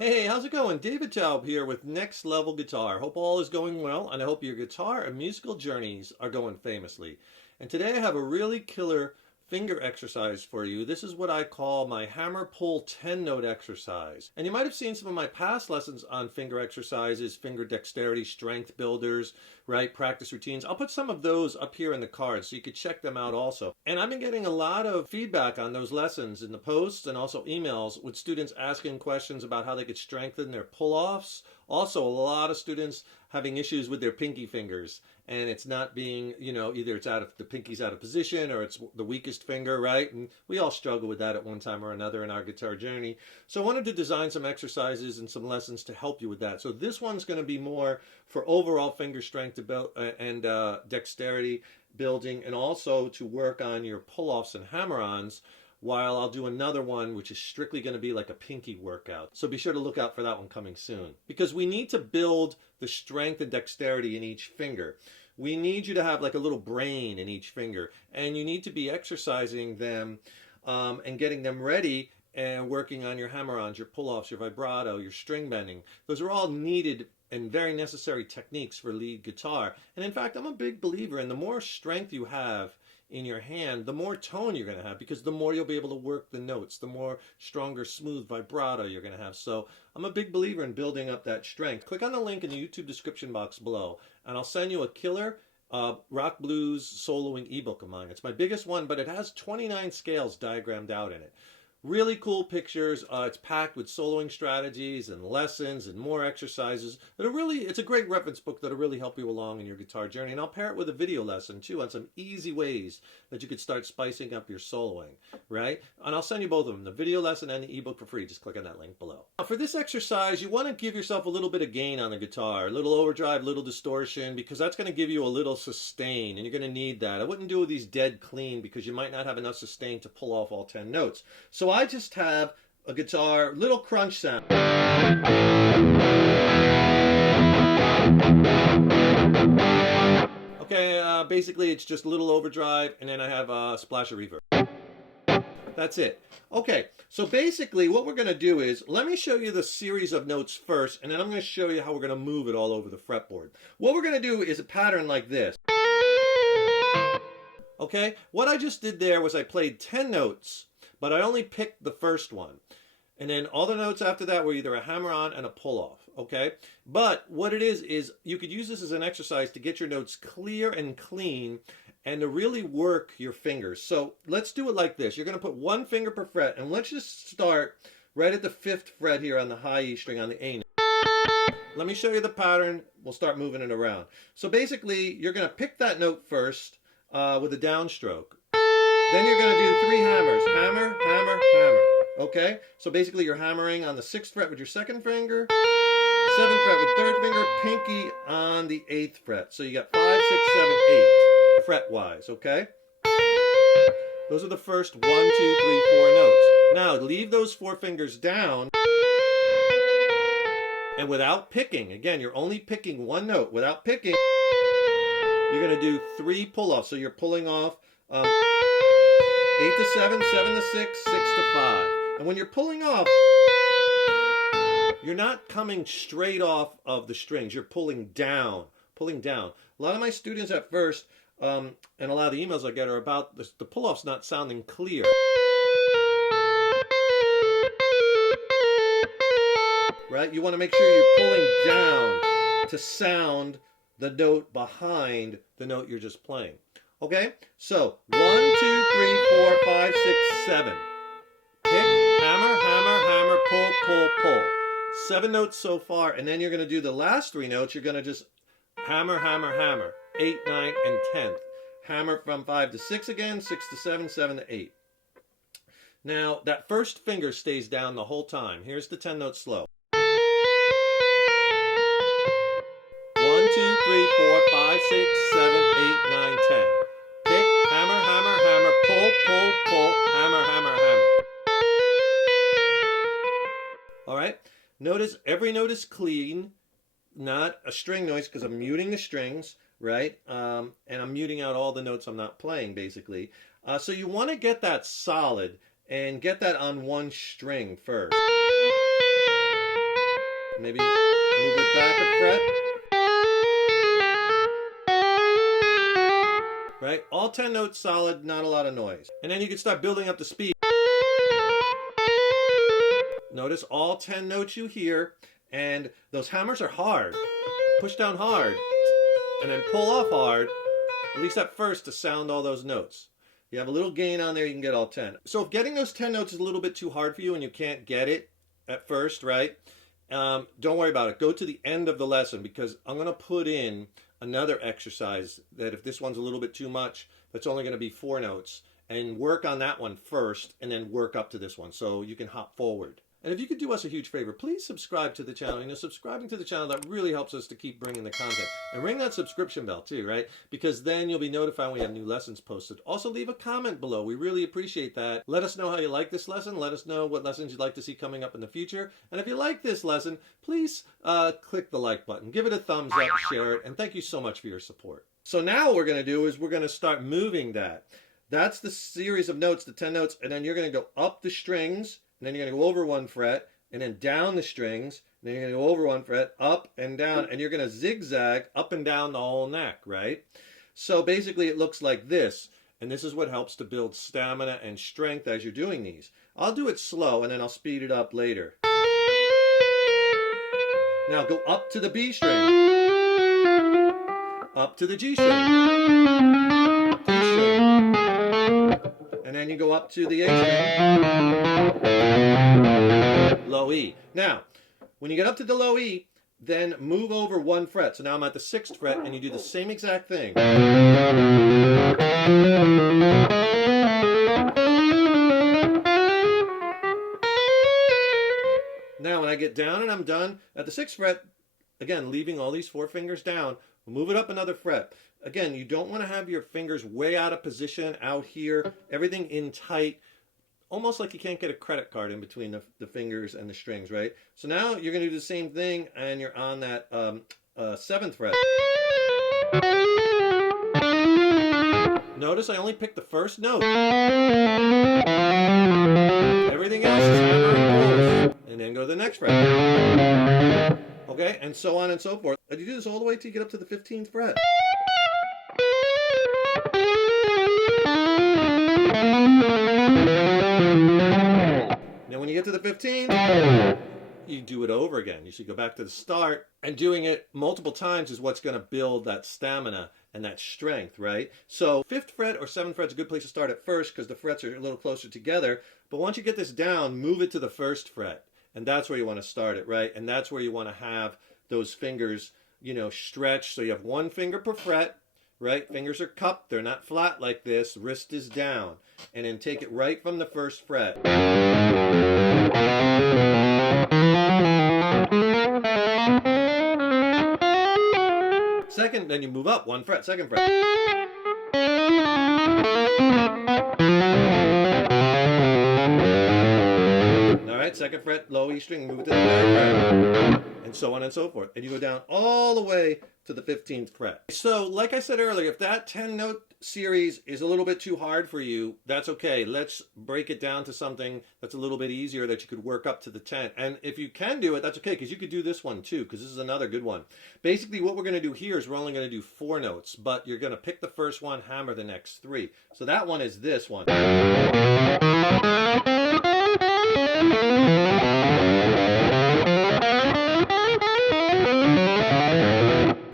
Hey, how's it going? David Taub here with Next Level Guitar. Hope all is going well, and I hope your guitar and musical journeys are going famously. And today I have a really killer finger exercise for you. This is what I call my hammer pull 10 note exercise. And you might have seen some of my past lessons on finger exercises, finger dexterity, strength builders, right? Practice routines. I'll put some of those up here in the cards so you could check them out also. And I've been getting a lot of feedback on those lessons in the posts and also emails with students asking questions about how they could strengthen their pull-offs. Also, a lot of students having issues with their pinky fingers, and it's not being, either it's the pinky's out of position or it's the weakest finger, right? And we all struggle with that at one time or another in our guitar journey. So I wanted to design some exercises and some lessons to help you with that. So this one's going to be more for overall finger strength to build and dexterity building, and also to work on your pull-offs and hammer-ons, while I'll do another one which is strictly going to be like a pinky workout. So be sure to look out for that one coming soon. Because we need to build the strength and dexterity in each finger. We need you to have like a little brain in each finger. And you need to be exercising them and getting them ready and working on your hammer-ons, your pull-offs, your vibrato, your string bending. Those are all needed and very necessary techniques for lead guitar. And in fact, I'm a big believer in the more strength you have in your hand, the more tone you're going to have, because the more you'll be able to work the notes, the more stronger, smooth vibrato you're going to have. So I'm a big believer in building up that strength. Click on the link in the YouTube description box below, and I'll send you a killer rock blues soloing ebook of mine. It's my biggest one, but it has 29 scales diagrammed out in it. Really cool pictures. It's packed with soloing strategies and lessons and more exercises. It's a great reference book that'll really help you along in your guitar journey. And I'll pair it with a video lesson too on some easy ways that you could start spicing up your soloing, right? And I'll send you both of them, the video lesson and the ebook, for free. Just click on that link below. Now for this exercise, you want to give yourself a little bit of gain on the guitar, a little overdrive, a little distortion, because that's going to give you a little sustain, and you're going to need that. I wouldn't do these dead clean because you might not have enough sustain to pull off all 10 notes. So I just have a guitar, little crunch sound. Okay, basically it's just a little overdrive, and then I have a splash of reverb. That's it. Okay, so basically what we're going to do is, let me show you the series of notes first, and then I'm going to show you how we're going to move it all over the fretboard. What we're going to do is a pattern like this. Okay, what I just did there was I played 10 notes, but I only picked the first one. And then all the notes after that were either a hammer-on and a pull-off, okay? But what it is you could use this as an exercise to get your notes clear and clean and to really work your fingers. So let's do it like this. You're going to put one finger per fret, and let's just start right at the 5th fret here on the high E string on the A note. Let me show you the pattern. We'll start moving it around. So basically, you're going to pick that note first with a downstroke. Then you're going to do 3 hammers. Hammer, hammer, hammer. Okay? So basically you're hammering on the 6th fret with your 2nd finger, 7th fret with 3rd finger, pinky on the 8th fret. So you got 5, 6, 7, 8 fret-wise, okay? Those are the first 1, 2, 3, 4 notes. Now leave those 4 fingers down, and without picking, again, you're only picking one note. Without picking, you're going to do 3 pull-offs. So you're pulling off 8 to 7, 7 to 6, 6 to 5. And when you're pulling off, you're not coming straight off of the strings. You're pulling down, pulling down. A lot of my students at first, and a lot of the emails I get are about the pull-offs not sounding clear. Right? You want to make sure you're pulling down to sound the note behind the note you're just playing. Okay, so 1, 2, 3, 4, 5, 6, 7. Pick, hammer, hammer, hammer, pull, pull, pull. 7 notes so far, and then you're going to do the last 3 notes. You're going to just hammer, hammer, hammer. 8, 9, and 10th. Hammer from 5 to 6 again, 6 to 7, 7 to 8. Now, that first finger stays down the whole time. Here's the 10 notes slow. 1, 2, 3, 4, 5, 6, 7, 8, 9, 10. Pick, hammer, hammer, hammer, pull, pull, pull, hammer, hammer, hammer. All right? Notice every note is clean, not a string noise because I'm muting the strings, right? And I'm muting out all the notes I'm not playing, basically. So you want to get that solid and get that on one string first. Maybe move it back a fret. Right? All 10 notes solid, not a lot of noise. And then you can start building up the speed. Notice all 10 notes you hear, and those hammers are hard. Push down hard, and then pull off hard, at least at first, to sound all those notes. You have a little gain on there, you can get all 10. So if getting those 10 notes is a little bit too hard for you and you can't get it at first, right? Don't worry about it. Go to the end of the lesson, because I'm going to put in another exercise that if this one's a little bit too much, that's only going to be 4 notes, and work on that one first and then work up to this one so you can hop forward. And if you could do us a huge favor, please subscribe to the channel. You know, subscribing to the channel, that really helps us to keep bringing the content. And ring that subscription bell too, right? Because then you'll be notified when we have new lessons posted. Also, leave a comment below. We really appreciate that. Let us know how you like this lesson. Let us know what lessons you'd like to see coming up in the future. And if you like this lesson, please click the like button. Give it a thumbs up, share it, and thank you so much for your support. So now what we're going to do is we're going to start moving that. That's the series of notes, the 10 notes, and then you're going to go up the strings, and then you're going to go over 1 fret, and then down the strings, and then you're going to go over 1 fret, up and down, and you're going to zigzag up and down the whole neck, right? So basically it looks like this, and this is what helps to build stamina and strength as you're doing these. I'll do it slow, and then I'll speed it up later. Now go up to the B string, up to the G string, D string, and then you go up to the A string, low E. Now, when you get up to the low E, then move over 1 fret. So now I'm at the 6th fret, and you do the same exact thing. Now, when I get down and I'm done at the 6th fret, again, leaving all these 4 fingers down, move it up another fret. Again, you don't want to have your fingers way out of position out here, everything in tight, almost like you can't get a credit card in between the fingers and the strings, right? So now you're going to do the same thing, and you're on that 7th fret. Notice I only picked the first note. Everything else is hammer and pulse. And then go to the next fret. Okay, and so on and so forth. And you do this all the way till you get up to the 15th fret. Now when you get to the 15th, you do it over again. You should go back to the start, and doing it multiple times is what's going to build that stamina and that strength, right? So 5th fret or 7th fret is a good place to start at first, because the frets are a little closer together. But once you get this down, move it to the 1st fret. And that's where you want to start it, right? And that's where you want to have those fingers, you know, stretched. So you have 1 finger per fret, right? Fingers are cupped. They're not flat like this. Wrist is down. And then take it right from the 1st fret. Second, then you move up 1 fret, 2nd fret. Alright, 2nd fret, low E string, move it to the 3rd fret. And so on and so forth. And you go down all the way to the 15th fret. So, like I said earlier, if that 10-note series is a little bit too hard for you, that's okay. Let's break it down to something that's a little bit easier that you could work up to the 10. And if you can do it, that's okay, because you could do this one too, because this is another good one. Basically, what we're going to do here is we're only going to do 4 notes, but you're going to pick the first one, hammer the next 3. So that one is this one.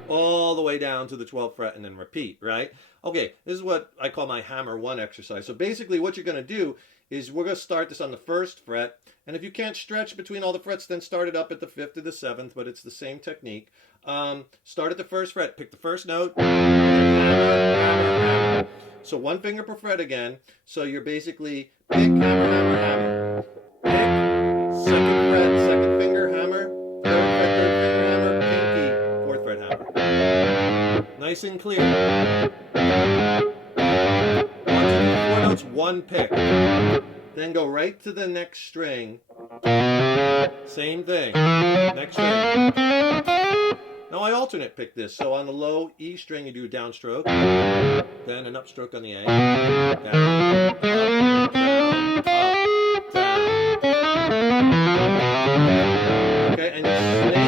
All the way down to the 12th fret and then repeat, right? Okay, this is what I call my hammer 1 exercise. So basically what you're going to do is we're going to start this on the 1st fret, and if you can't stretch between all the frets, then start it up at the 5th or the 7th, but it's the same technique. Start at the 1st fret, pick the first note, and hammer, hammer, hammer. So 1 finger per fret again, so you're basically pick, hammer, hammer, hammer. Pick, 2nd fret, 2nd finger, hammer, 3rd fret, 3rd finger, hammer, pinky, 4th fret, hammer. Nice and clear. 4 notes, 1 pick. Then go right to the next string. Same thing. Next string. Now I alternate pick this. So on the low E string you do a downstroke, then an upstroke on the A. Down, up, down, up, down. Okay, and you snake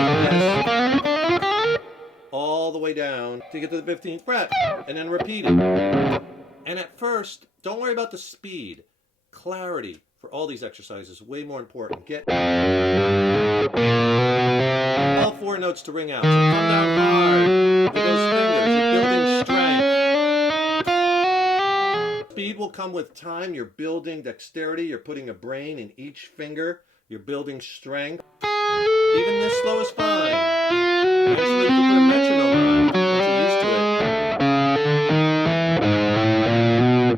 down to get to the 15th fret, and then repeat it. And at first, don't worry about the speed. Clarity for all these exercises is way more important. Get all 4 notes to ring out. So come down hard with those fingers. You're building strength. Speed will come with time. You're building dexterity. You're putting a brain in each finger. You're building strength. Even this slow is fine. Actually, you can put a metronome on once you're used to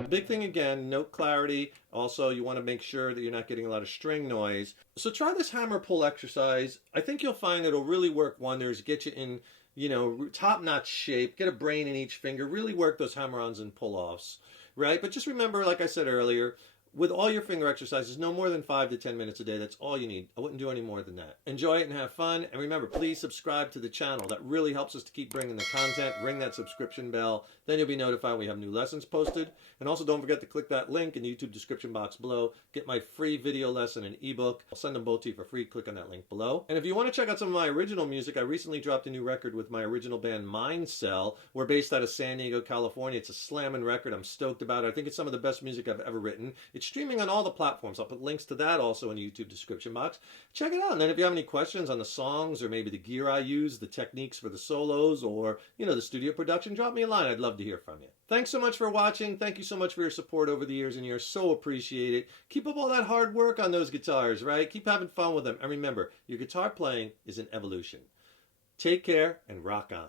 it. Big thing again, note clarity. Also, you want to make sure that you're not getting a lot of string noise. So try this hammer pull exercise. I think you'll find it'll really work wonders. Get you in, top-notch shape. Get a brain in each finger. Really work those hammer-ons and pull-offs, right? But just remember, like I said earlier, with all your finger exercises, no more than 5 to 10 minutes a day. That's all you need. I wouldn't do any more than that. Enjoy it and have fun. And remember, please subscribe to the channel. That really helps us to keep bringing the content. Ring that subscription bell. Then you'll be notified when we have new lessons posted. And also don't forget to click that link in the YouTube description box below. Get my free video lesson and ebook. I'll send them both to you for free. Click on that link below. And if you want to check out some of my original music, I recently dropped a new record with my original band Mind Cell. We're based out of San Diego, California. It's a slamming record. I'm stoked about it. I think it's some of the best music I've ever written. It's streaming on all the platforms. I'll put links to that also in the YouTube description box. Check it out. And then if you have any questions on the songs or maybe the gear I use, the techniques for the solos, or, the studio production, drop me a line. I'd love to hear from you. Thanks so much for watching. Thank you so much for your support over the years and years. So appreciate it. Keep up all that hard work on those guitars, right? Keep having fun with them. And remember, your guitar playing is an evolution. Take care and rock on.